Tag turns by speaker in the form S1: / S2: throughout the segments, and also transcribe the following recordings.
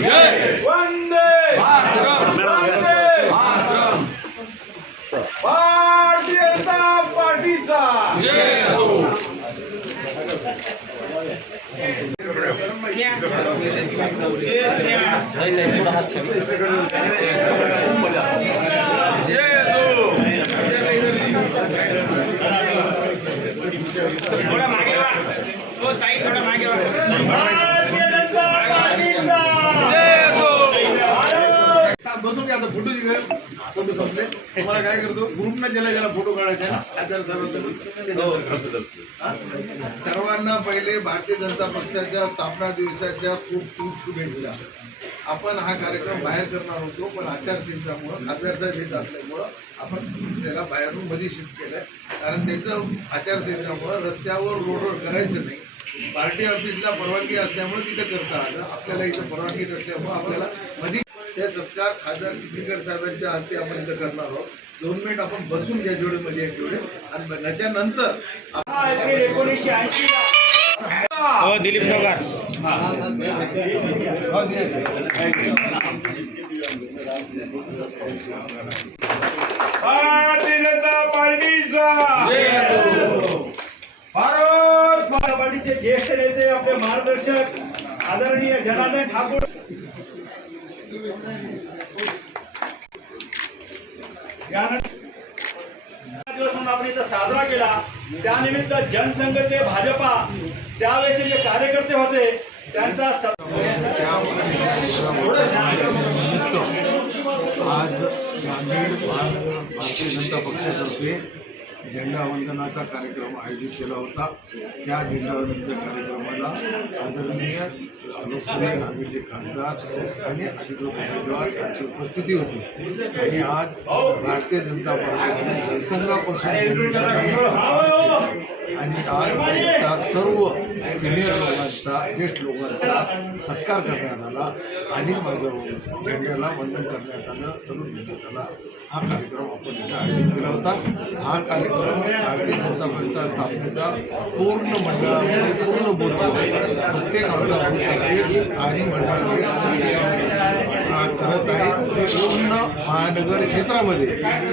S1: जय.
S2: वंदे
S1: मातरम.
S2: वंदे
S1: मातरम.
S2: भारतीय जनता पार्टीचा
S3: थोडा मागे वा तो ताई थोडा मागे वा
S2: भारतीय जनता पार्टीचा
S1: जय असो
S4: चा- बसून घ्या आता फोटो घे फोटो संपले. तुम्हाला काय करतो? ग्रुपनं ज्याला ज्याला फोटो काढायचा ना आचार सर्वांना पहिले भारतीय जनता पक्षाच्या स्थापना दिवसाच्या खूप खूप शुभेच्छा. आपण हा कार्यक्रम बाहेर करणार होतो पण आचारसंहितामुळं खासदार साहेब येत असल्यामुळं आपण त्याला बाहेरून मध्ये शिफ्ट केलंय. कारण त्याचं आचारसंहितामुळं रस्त्यावर रोडवर करायचं नाही. पार्टी ऑफिसला परवानगी असल्यामुळे तिथं करता आलं. आपल्याला इथं परवानगी नसल्यामुळं आपल्याला मध्ये ते सत्कार खासदार चिखलीकर साहेबांच्या हस्ते आपण इथं करणार आहोत. दोन मिनिट आपण बसून घ्या जेवढे मजा आहे तेवढे आणि त्याच्यानंतर
S2: दहा एप्रिल एकोणीसशे ऐंशी
S3: हो दिलीप
S4: हो, दे.
S2: भारतीय जनता पार्टीचा. भारत ज्येष्ठ नेते आपले मार्गदर्शक आदरणीय जनार्दन ठाकूर. हा दिवस म्हणून आपण इथं साजरा केला. त्यानिमित्त जनसंघ ते भाजपा त्यावेळेचे जे कार्यकर्ते होते त्यांचा
S4: आज नांदेड महानगर भारतीय जनता पक्षातर्फे झेंडावंदनाचा कार्यक्रम आयोजित केला होता. त्या झेंडावंदनाच्या कार्यक्रमाला आदरणीय लोकप्रिय नांदेडचे खासदार आणि अधिकृत उमेदवार यांची उपस्थिती होती. आणि आज भारतीय जनता पार्टीमध्ये जनसंघापासून आणि आज त्यांचा सर्व सिनियर लोकांचा ज्येष्ठ लोकांचा सत्कार करण्यात आला. आणि माझ्या झेंड्याला वंदन करण्यात आलं सलून देण्यात आला. हा कार्यक्रम आपण इथं आयोजित केला होता. हा कार्यक्रम भारतीय जनता पक्षाच्या स्थापनेचा पूर्ण मंडळामध्ये पूर्ण बूथ प्रत्येक आमचा बूथ अध्यक्ष आणि मंडळाध्यक्ष हा करत आहे. पूर्ण महानगर क्षेत्रामध्ये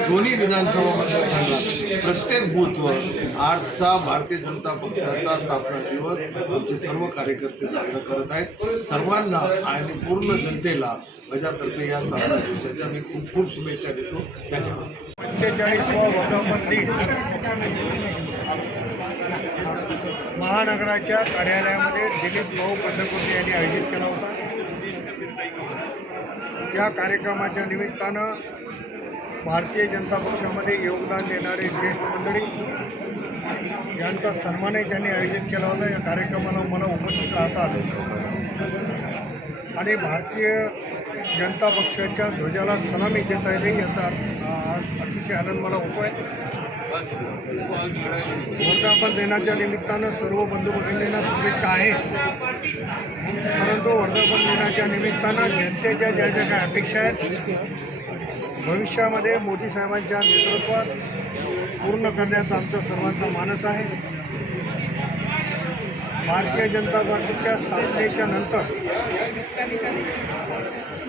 S4: दोन्ही विधानसभा मतदारसंघात प्रत्येक बूथवर आजचा भारतीय जनता पक्षाचा स्थापना दिवस आमचे सर्व कार्यकर्ते साजरा करत आहेत. सर्वांना आणि पूर्ण जनतेला माझ्यातर्फे या स्थापना दिवसाच्या मी खूप खूप शुभेच्छा देतो. धन्यवाद.
S5: पंचेचाळीसवा वर्धापन दिन महानगराच्या कार्यालयामध्ये दिलीप भाऊ पंढरपूर यांनी आयोजित केला होता. त्या कार्यक्रमाच्या निमित्तानं भारतीय जनता पक्षामध्ये योगदान देणारे ज्येष्ठ मंडळी यांचा सन्मानही त्यांनी आयोजित केला होता. या कार्यक्रमाला मला उपस्थित राहता आलं आणि भारतीय जनता पक्षाच्या ध्वजाला सलामी देता येते याचा अतिशय आनंद मला होतो आहे वर्धापन दिनाच्या निमित्तानं सर्व बंधू भगिनींना शुभेच्छा आहे परंतु वर्धापन दिनाच्या निमित्तानं जनतेच्या ज्या ज्या काही अपेक्षा आहेत भविष्यामध्ये मोदी साहेबांच्या नेतृत्वात पूर्ण करण्याचा आमचा सर्वांचा मानस आहे. भारतीय जनता पार्टीच्या स्थापनेच्या नंतर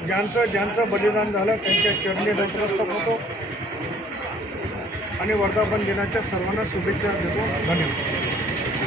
S5: ज्यांचं ज्यांचं बलिदान झालं त्यांच्या चरणी नतमस्तक होतो. आणि वर्धापन दिनाच्या सर्वांना शुभेच्छा देतो. धन्यवाद.